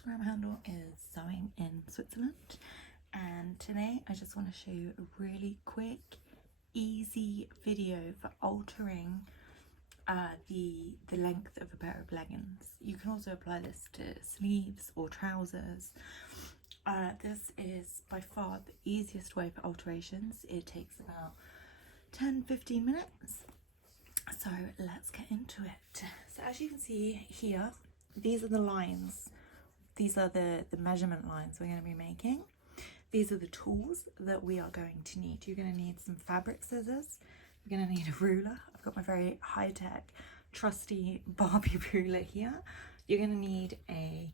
Instagram handle is Sewing in Switzerland, and today I just want to show you a really quick, easy video for altering the length of a pair of leggings. You can also apply this to sleeves or trousers. This is by far the easiest way for alterations. It takes about 10-15 minutes. So let's get into it. So as you can see here, these are the lines. These are the measurement lines we're going to be making. These are the tools that we are going to need. You're going to need some fabric scissors. You're going to need a ruler. I've got my very high-tech, trusty Barbie ruler here. You're going to need a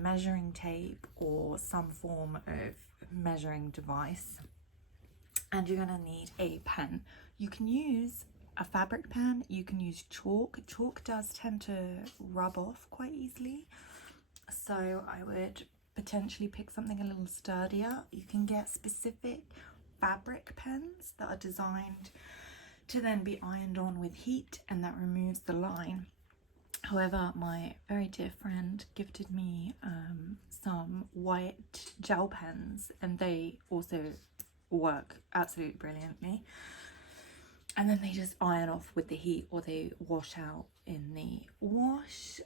measuring tape or some form of measuring device. And you're going to need a pen. You can use a fabric pen, you can use chalk. Chalk does tend to rub off quite easily, so I would potentially pick something a little sturdier. You can get specific fabric pens that are designed to then be ironed on with heat, and that removes the line. However, my very dear friend gifted me some white gel pens, and they also work absolutely brilliantly. And then they just iron off with the heat, or they wash out in the wash.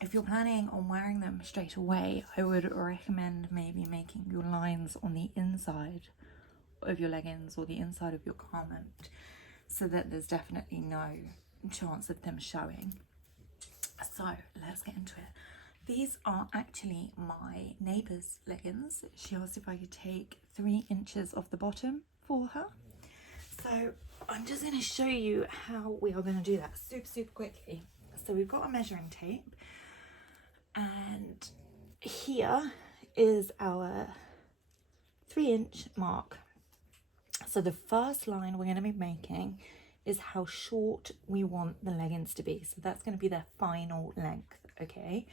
If you're planning on wearing them straight away, I would recommend maybe making your lines on the inside of your leggings or the inside of your garment, so that there's definitely no chance of them showing. So let's get into it. These are actually my neighbour's leggings. She asked if I could take 3 inches off the bottom for her. So I'm just going to show you how we are going to do that super quickly. So we've got a measuring tape, and here is our 3-inch mark. So the first line we're going to be making is how short we want the leggings to be. So that's going to be their final length, okay?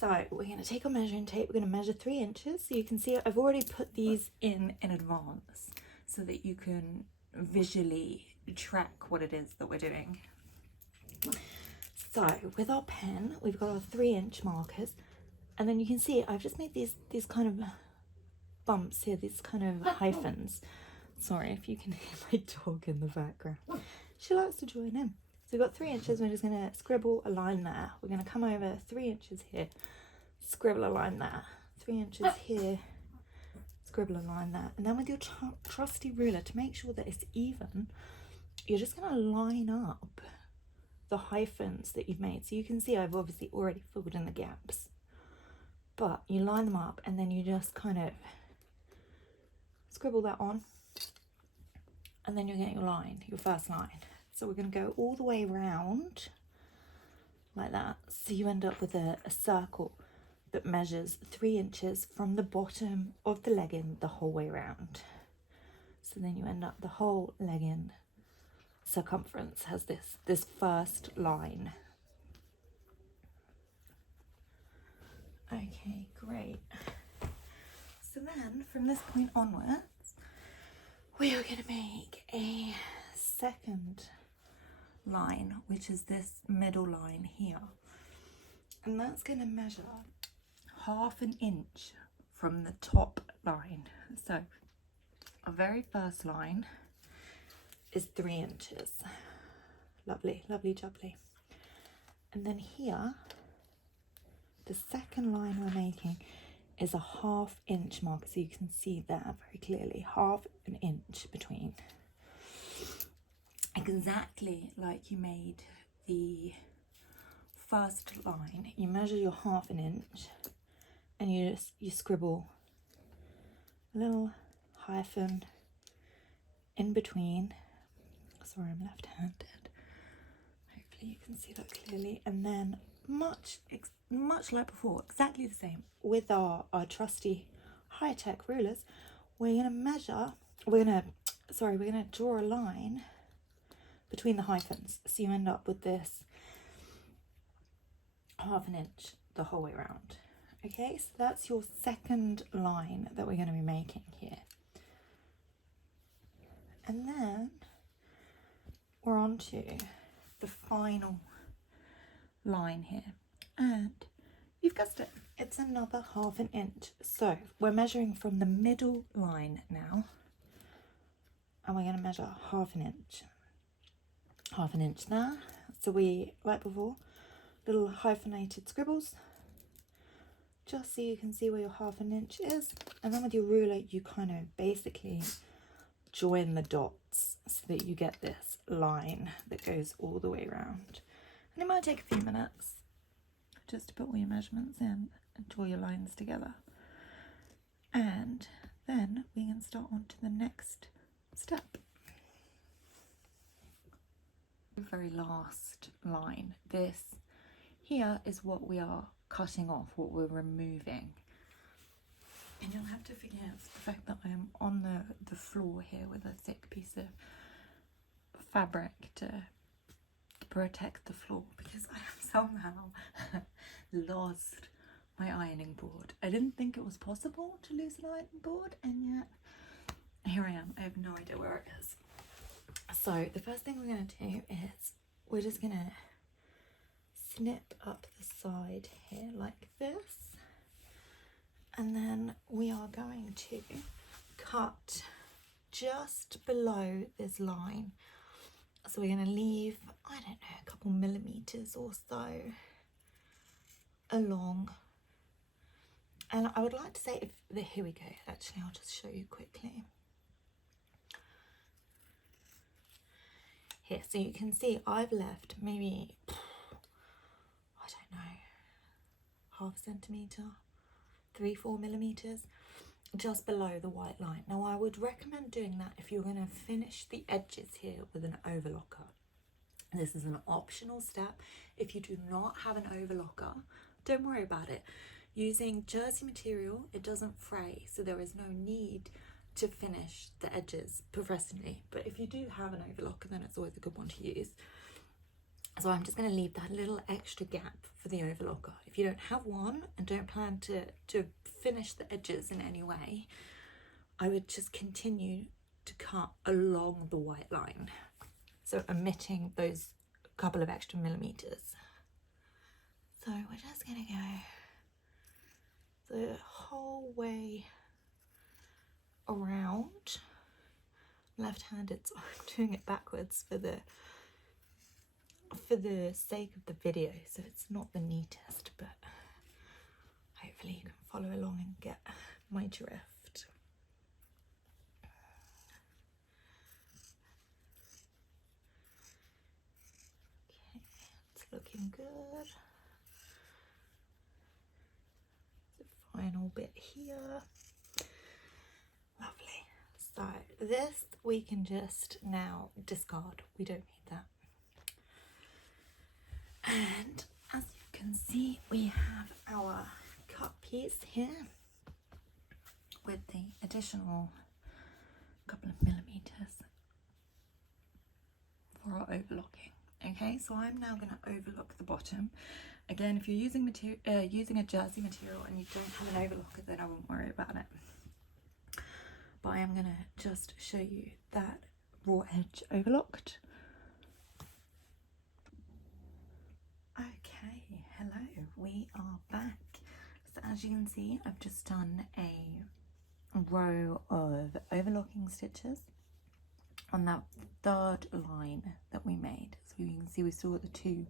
So we're going to take our measuring tape, we're going to measure 3 inches. So you can see I've already put these in advance so that you can visually track what it is that we're doing. So with our pen, we've got our 3-inch markers, and then you can see I've just made these kind of bumps here, these kind of hyphens. Sorry if you can hear my dog in the background. She likes to join in. So we've got 3 inches, we're just going to scribble a line there. We're going to come over 3 inches here, scribble a line there, 3 inches here, scribble a line there. And then with your trusty ruler, to make sure that it's even, you're just going to line up the hyphens that you've made. So you can see I've obviously already filled in the gaps, but you line them up and then you just kind of scribble that on, and then you'll get your line, your first line. So we're going to go all the way around like that. So you end up with a circle that measures 3 inches from the bottom of the legging the whole way around. So then you end up, the whole legging circumference has this first line. Okay, great. So then from this point onwards, we are going to make a second line, which is this middle line here, and that's going to measure 1/2 inch from the top line. So our very first line is 3 inches. Lovely jubbly. And then here, the second line we're making is a 1/2 inch mark, so you can see there very clearly, 1/2 inch between. Exactly like you made the first line, you measure your 1/2 inch and you scribble a little hyphen in between. Sorry, I'm left-handed. Hopefully you can see that clearly. And then much like before, exactly the same with our trusty high-tech rulers, we're going to draw a line between the hyphens, so you end up with this 1/2 inch the whole way around. Okay, so that's your second line that we're going to be making here. And then we're on to the final line here. and you've guessed it, it's another 1/2 inch. So we're measuring from the middle line now, and we're going to measure 1/2 inch. 1/2 inch there. So we, like before, little hyphenated scribbles, just so you can see where your 1/2 inch is. And then with your ruler, you kind of basically join the dots so that you get this line that goes all the way around. And it might take a few minutes just to put all your measurements in and draw your lines together. And then we can start on to the next step. The very last line, this here is what we are cutting off, what we're removing. And you'll have to forgive the fact that I am on the floor here with a thick piece of fabric to protect the floor, because I have somehow lost my ironing board. I didn't think it was possible to lose an ironing board, and yet here I am. I have no idea where it is. So the first thing we're going to do is we're just going to snip up the side here like this, and then we are going to cut just below this line. So we're going to leave, I don't know, a couple millimeters or so along. And I would like to say, here we go, actually I'll just show you quickly. Here, so you can see I've left maybe, I don't know, 1/2 centimetre, 3-4 millimeters just below the white line. Now I would recommend doing that if you're going to finish the edges here with an overlocker. This is an optional step. If you do not have an overlocker, don't worry about it. Using jersey material, it doesn't fray, so there is no need to finish the edges professionally. But if you do have an overlocker, then it's always a good one to use. So I'm just going to leave that little extra gap for the overlocker. If you don't have one and don't plan to finish the edges in any way, I would just continue to cut along the white line, so omitting those couple of extra millimeters. So we're just going to go the whole way around. Left-handed, so I'm doing it backwards for the sake of the video, so it's not the neatest, but hopefully you can follow along and get my drift. Okay, it's looking good. The final bit here. Lovely. So this we can just now discard. We don't need that. And as you can see, we have our cut piece here with the additional couple of millimeters for our overlocking. Okay, so I'm now going to overlock the bottom. Again, if you're using using a jersey material and you don't have an overlocker, then I won't worry about it. But I am going to just show you that raw edge overlocked. Okay, hello, we are back. So as you can see, I've just done a row of overlocking stitches on that third line that we made. So you can see we still got the 2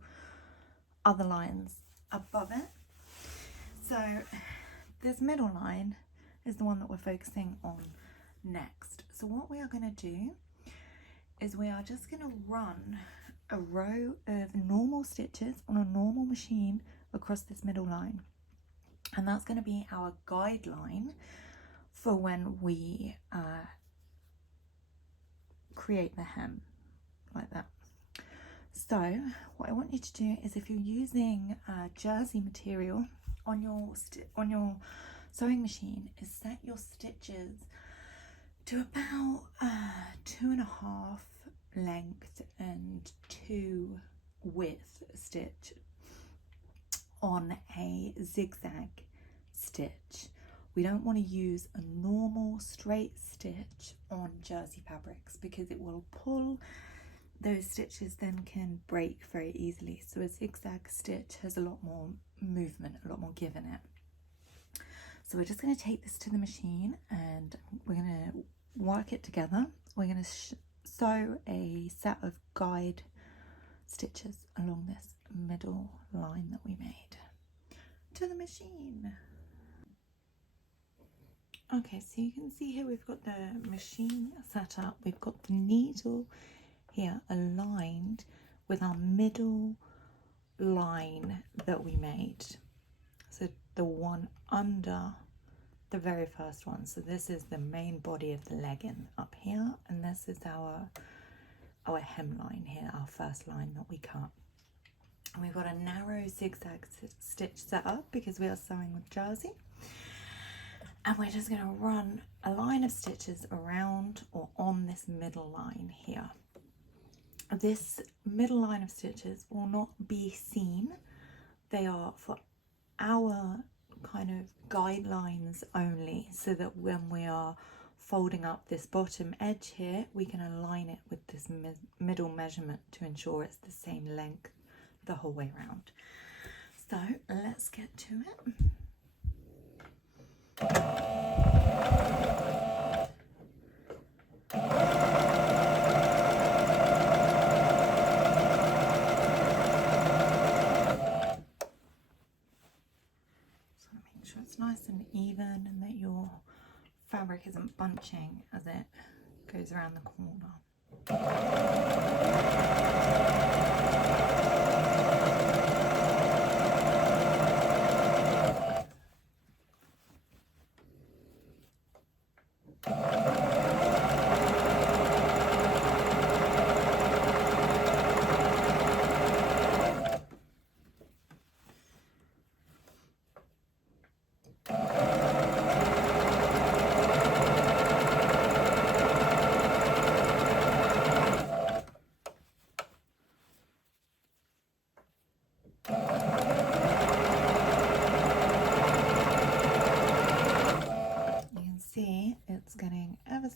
other lines above it. So this middle line is the one that we're focusing on next. So what we are going to do is we are just going to run a row of normal stitches on a normal machine across this middle line, and that's going to be our guideline for when we create the hem like that. So what I want you to do is, if you're using jersey material on your sewing machine, is set your stitches to about 2.5 length and 2 width stitch on a zigzag stitch. We don't want to use a normal straight stitch on jersey fabrics because it will pull those stitches then can break very easily. So a zigzag stitch has a lot more movement, a lot more give in it. So we're just going to take this to the machine and we're going to work it together. We're going to sew a set of guide stitches along this middle line that we made to the machine. Okay, so you can see here we've got the machine set up. We've got the needle here aligned with our middle line that we made. So the one under the very first one. So this is the main body of the legging up here, and this is our hemline here, our first line that we cut. And we've got a narrow zigzag stitch set up because we are sewing with jersey. And we're just going to run a line of stitches around or on this middle line here. This middle line of stitches will not be seen. They are for our kind of guidelines only, so that when we are folding up this bottom edge here, we can align it with this middle measurement to ensure it's the same length the whole way around. So let's get to it. So I make sure it's nice and even and that your fabric isn't bunching as it goes around the corner.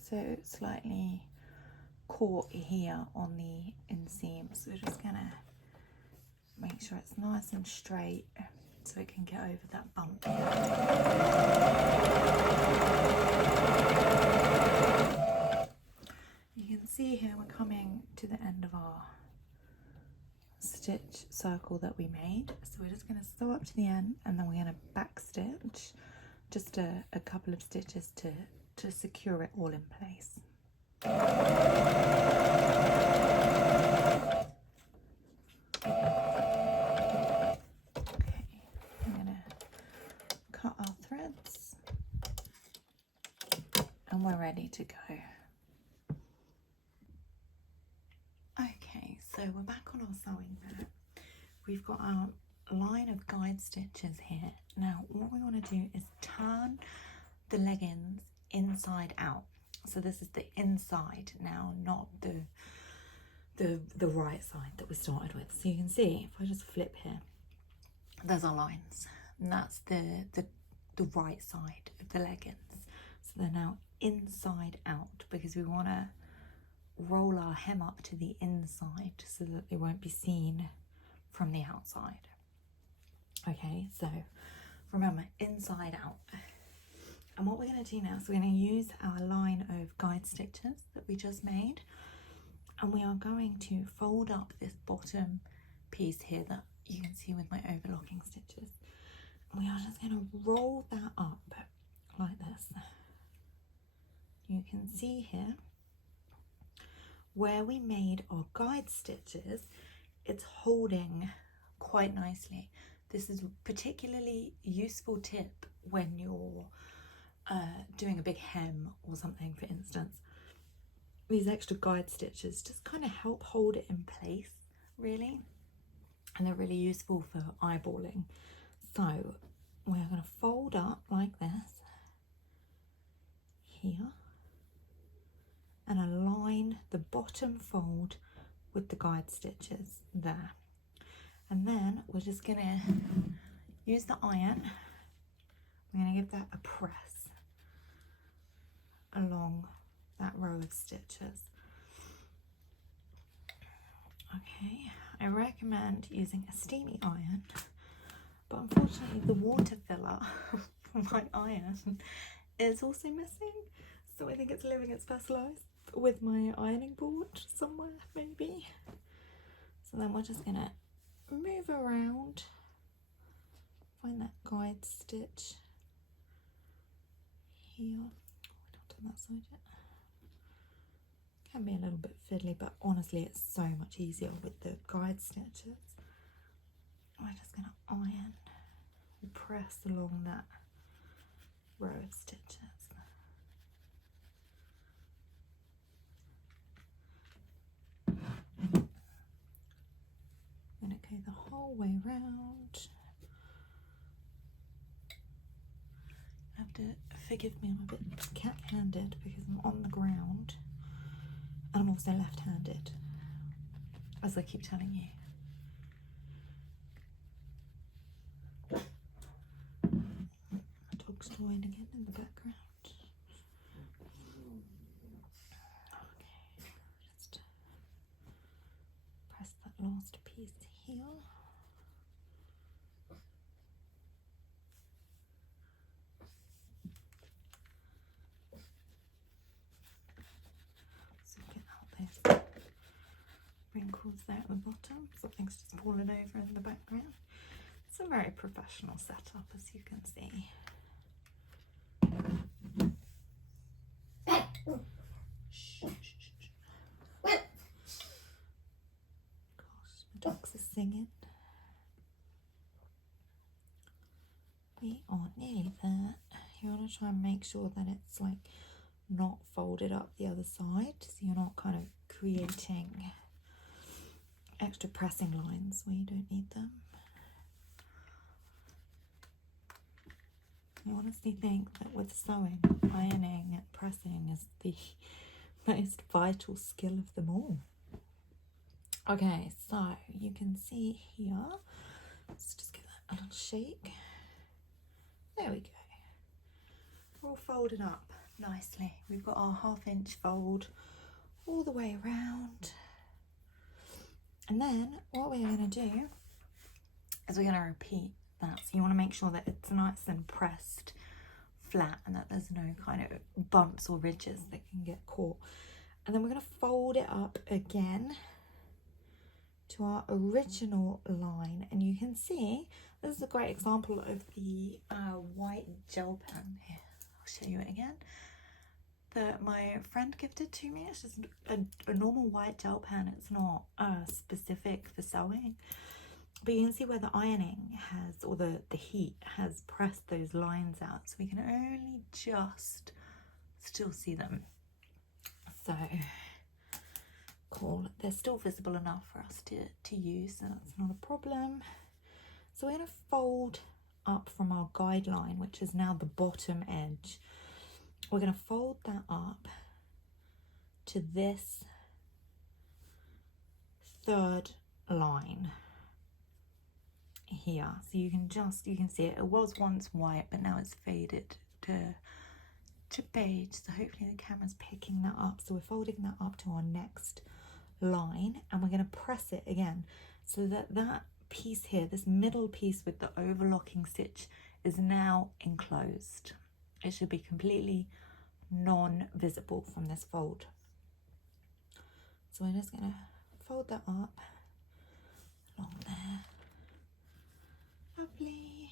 So slightly caught here on the inseam, so we're just gonna make sure it's nice and straight so it can get over that bump. You can see here we're coming to the end of our stitch circle that we made, so we're just going to sew up to the end and then we're going to back stitch just a couple of stitches to secure it all in place. Okay, I'm going to cut our threads and we're ready to go. Okay, so we're back on our sewing mat. We've got our line of guide stitches here. Now what we want to do is turn the leggings inside out. So this is the inside now, not the right side that we started with. So you can see if I just flip here, there's our lines, and that's the right side of the leggings. So they're now inside out because we want to roll our hem up to the inside so that they won't be seen from the outside. Okay, so remember, inside out. And what we're going to do now is we're going to use our line of guide stitches that we just made, and we are going to fold up this bottom piece here that you can see with my overlocking stitches. And we are just going to roll that up like this. You can see here where we made our guide stitches, it's holding quite nicely. This is a particularly useful tip when you're doing a big hem or something, for instance. These extra guide stitches just kind of help hold it in place, really, and they're really useful for eyeballing. So we're going to fold up like this here and align the bottom fold with the guide stitches there, and then we're just going to use the iron. We're going to give that a press along that row of stitches. Okay, I recommend using a steamy iron, but unfortunately the water filler for my iron is also missing, so I think it's living its best life with my ironing board somewhere maybe. So then we're just gonna move around, find that guide stitch here. We're not on that side yet. Can be a little bit fiddly, but honestly it's so much easier with the guide stitches. We're just going to iron and press along that row of stitches. I'm going to go the whole way round. I have to forgive me, I'm a bit cat-handed because I'm on the ground. And I'm also left-handed, as I keep telling you. My dog's joining in the background. Okay, just press that last piece here. So get out those wrinkles there at the bottom. Something's just fallen over in the background. It's a very professional setup, as you can see. Shh, shh, shh. Gosh, my dogs are singing. We are nearly there. You want to try and make sure that it's like not folded up the other side, so you're not kind of creating extra pressing lines where you don't need them. I honestly think that with sewing, ironing and pressing is the most vital skill of them all. Okay, so you can see here, let's just give that a little shake. There we go. We're all folded up nicely. We've got our 1/2 inch fold all the way around. And then what we're going to do is we're going to repeat that. So you want to make sure that it's nice and pressed flat and that there's no kind of bumps or ridges that can get caught. And then we're going to fold it up again to our original line. And you can see, this is a great example of the white gel pen. Here, I'll show you it again. That my friend gifted to me. It's just a normal white gel pen. It's not specific for sewing. But you can see where the ironing has, or the heat has pressed those lines out. So we can only just still see them. So, cool. They're still visible enough for us to use, so that's not a problem. So we're going to fold up from our guideline, which is now the bottom edge. We're going to fold that up to this 3rd line here. So you can see it. It was once white, but now it's faded to beige. So hopefully the camera's picking that up. So we're folding that up to our next line, and we're going to press it again so that that piece here, this middle piece with the overlocking stitch, is now enclosed. It should be completely non-visible from this fold. So we're just going to fold that up along there. Lovely.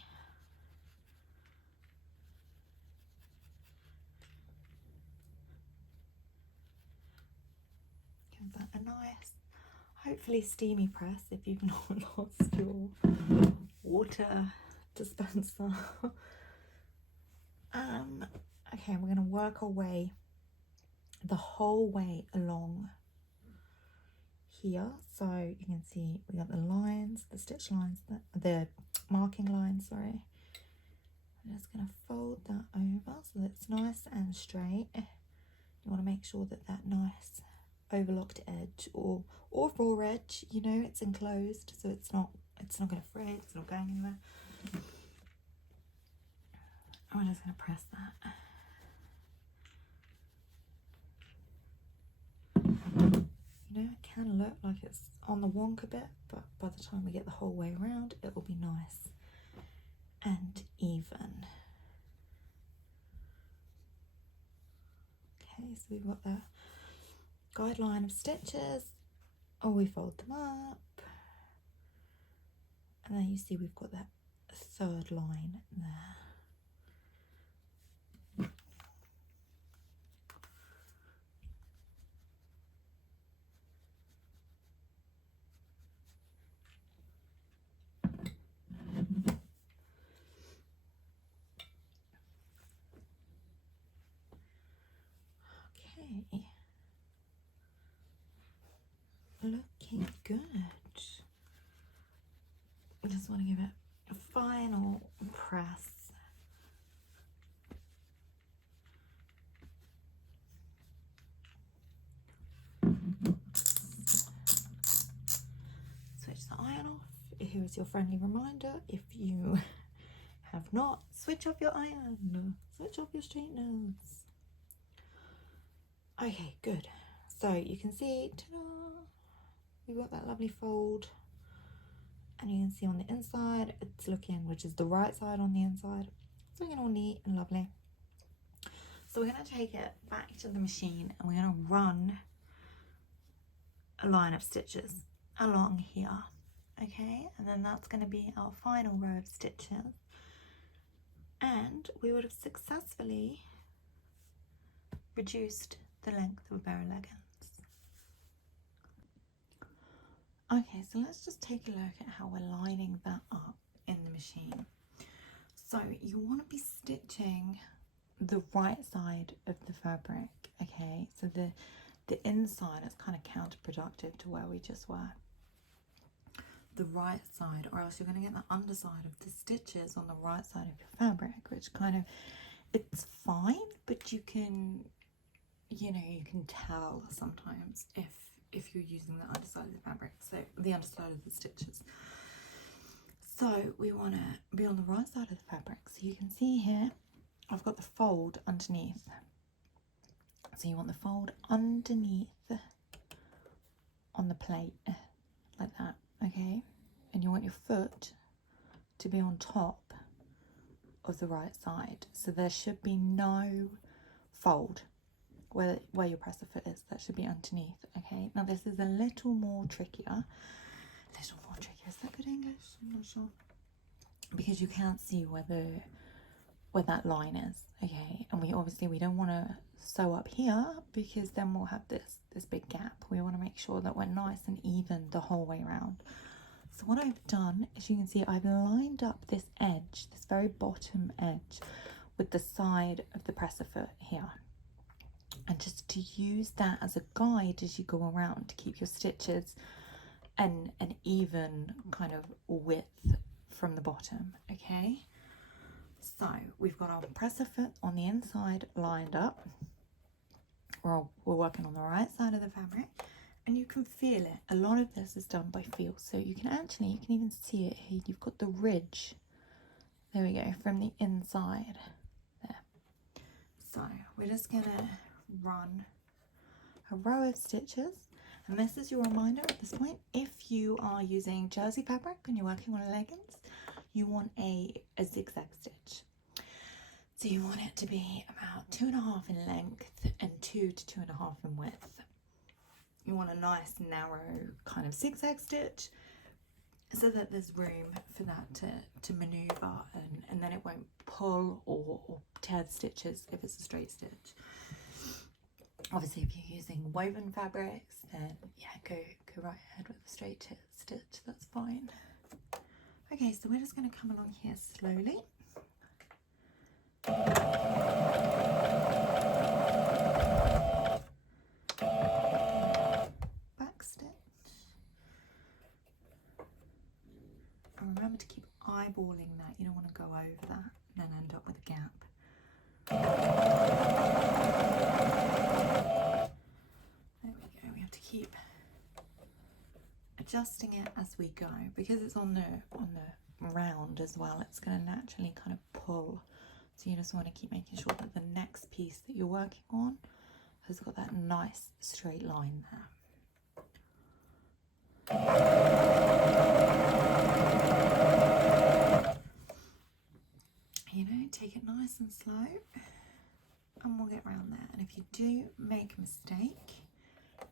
Give that a nice, hopefully steamy press if you've not lost your water dispenser. Okay, we're going to work our way the whole way along here. So you can see we got the lines, the stitch lines, the marking lines, sorry. I'm just going to fold that over so that it's nice and straight. You want to make sure that that nice overlocked edge or raw edge, you know, it's enclosed, so it's not going to fray, it's not going anywhere. I'm just going to press that. You know, it can look like it's on the wonk a bit, but by the time we get the whole way around, it will be nice and even. Okay, so we've got the guideline of stitches. Oh, we fold them up. And then you see we've got that third line there. Okay. Looking good. I just want to give it a final press. Switch the iron off. Here is your friendly reminder. If you have not, switch off your iron. Switch off your straighteners. Okay, good. So you can see, ta-da, we've got that lovely fold. And you can see on the inside, it's looking, which is the right side on the inside, it's looking all neat and lovely. So we're going to take it back to the machine and we're going to run a line of stitches along here, okay? And then that's going to be our final row of stitches. And we would have successfully reduced the length of a pair of leggings. Okay, so let's just take a look at how we're lining that up in the machine. So you want to be stitching the right side of the fabric, okay? So the inside is kind of counterproductive to where we just were. The right side, or else you're going to get the underside of the stitches on the right side of your fabric, which kind of, it's fine, but you can, you know, you can tell sometimes if you're using the underside of the fabric, so the underside of the stitches. So we want to be on the right side of the fabric. So you can see here, I've got the fold underneath. So you want the fold underneath on the plate, like that, okay? And you want your foot to be on top of the right side. So there should be no fold where your presser foot is. That should be underneath, okay? Now this is a little more trickier. Is that good English? I'm not sure. Because you can't see where that line is, okay? And we don't want to sew up here because then we'll have this big gap. We want to make sure that we're nice and even the whole way around. So what I've done is, you can see I've lined up this edge, this very bottom edge, with the side of the presser foot here. And just to use that as a guide as you go around to keep your stitches an even kind of width from the bottom, okay? So we've got our presser foot on the inside lined up. We're working on the right side of the fabric, and you can feel it. A lot of this is done by feel, so you can even see it here. You've got the ridge, there we go, from the inside there. So we're just gonna run a row of stitches, and this is your reminder at this point. If you are using jersey fabric and you're working on leggings, you want a zigzag stitch. So you want it to be about 2.5 in length and 2 to 2.5 in width. You want a nice narrow kind of zigzag stitch so that there's room for that to maneuver, and then it won't pull or tear the stitches if it's a straight stitch. Obviously, if you're using woven fabrics, then yeah, go right ahead with a straight stitch, that's fine. Okay, so we're just going to come along here slowly. Back stitch. And remember to keep eyeballing that. You don't want to go over that and then end up with a gap. There we go. We have to keep adjusting it as we go, because it's on the round as well. It's going to naturally kind of pull. So you just want to keep making sure that the next piece that you're working on has got that nice straight line there. You know, take it nice and slow, and we'll get around there. And if you do make a mistake,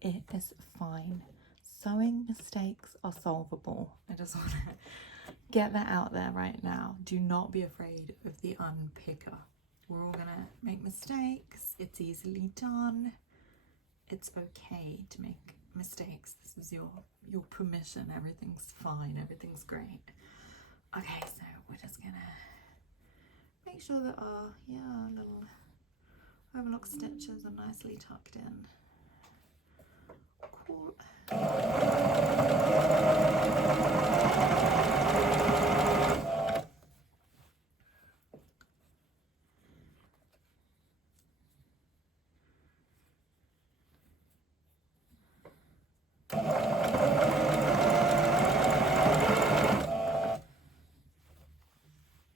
it is fine. Sewing mistakes are solvable. I just want to get that out there right now. Do not be afraid of the unpicker. We're all gonna make mistakes. It's easily done. It's okay to make mistakes. This is your permission. Everything's fine. Everything's great. Okay, so we're just gonna make sure that our little overlock stitches are nicely tucked in. Cool.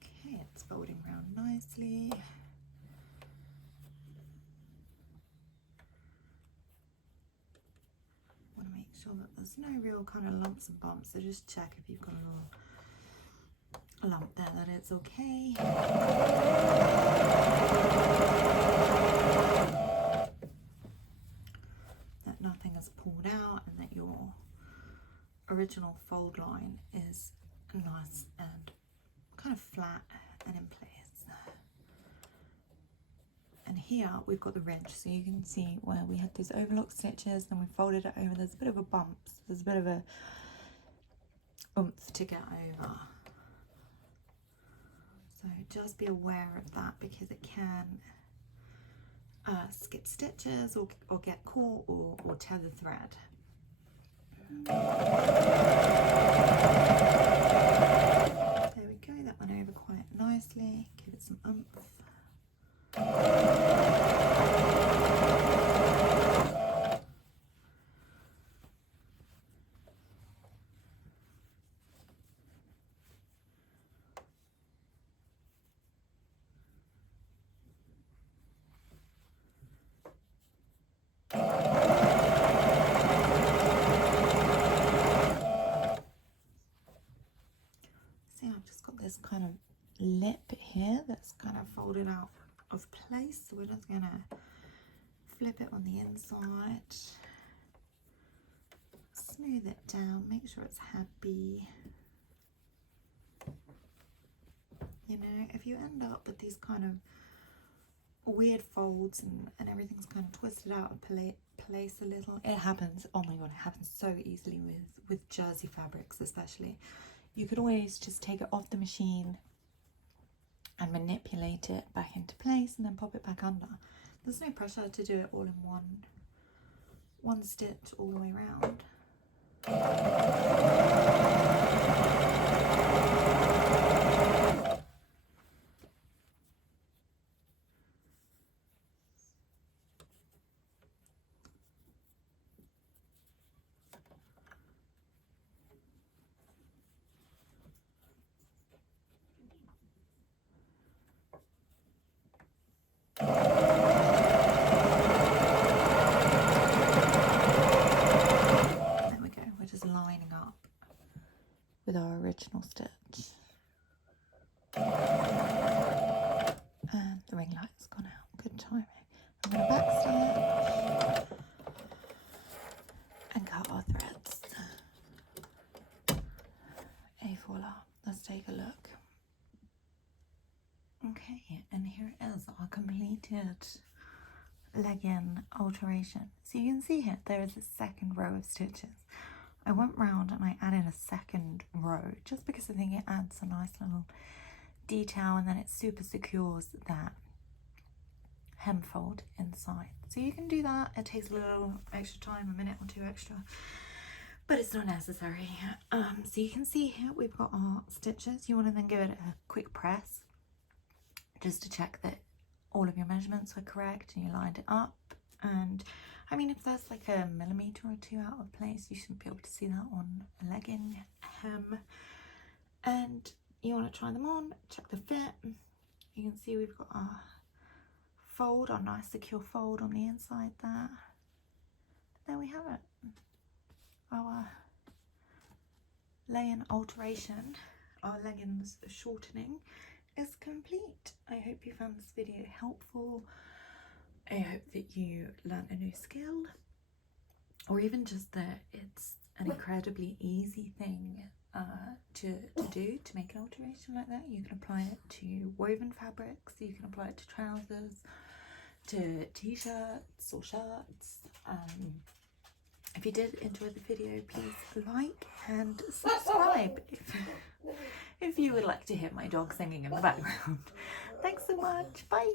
Okay, it's folding around nicely. Want to make sure that there's no real kind of lumps and bumps, so just check if you've got a little lump there that it's okay. That nothing is pulled out and that your original fold line is nice and kind of flat and in place. And here we've got the ridge, so you can see where we had these overlock stitches, then we folded it over. There's a bit of a bump, so there's a bit of a oomph to get over. So just be aware of that, because it can skip stitches or get caught or tear the thread. There we go, that went over quite nicely. Give it some oomph. See, I've just got this kind of lip here that's kind of folded out of place, so we're just gonna flip it on the inside, smooth it down, make sure it's happy. You know, if you end up with these kind of weird folds and everything's kind of twisted out of place a little, it happens. Oh my god, it happens so easily with jersey fabrics especially. You could always just take it off the machine and manipulate it back into place and then pop it back under. There's no pressure to do it all in one stitch all the way around. With our original stitch, and the ring light's gone out. Good timing. I'm going to backstitch and cut our threads. Et voila. Let's take a look. Okay, and here is our completed legging alteration. So you can see here there is a second row of stitches. I went round and I added a second row just because I think it adds a nice little detail, and then it super secures that hem fold inside. So you can do that. It takes a little extra time, a minute or two extra, but it's not necessary. So you can see here we've got our stitches. You want to then give it a quick press just to check that all of your measurements were correct and you lined it up. And I mean, if there's like a millimetre or two out of place, you shouldn't be able to see that on a legging hem. And you want to try them on, check the fit. You can see we've got our fold, our nice secure fold on the inside there. There we have it. Our lay-in alteration, our leggings shortening, is complete. I hope you found this video helpful. I hope that you learned a new skill, or even just that it's an incredibly easy thing to do, to make an alteration like that. You can apply it to woven fabrics, you can apply it to trousers, to t-shirts or shirts. If you did enjoy the video, please like and subscribe if you would like to hear my dog singing in the background. Thanks so much. Bye.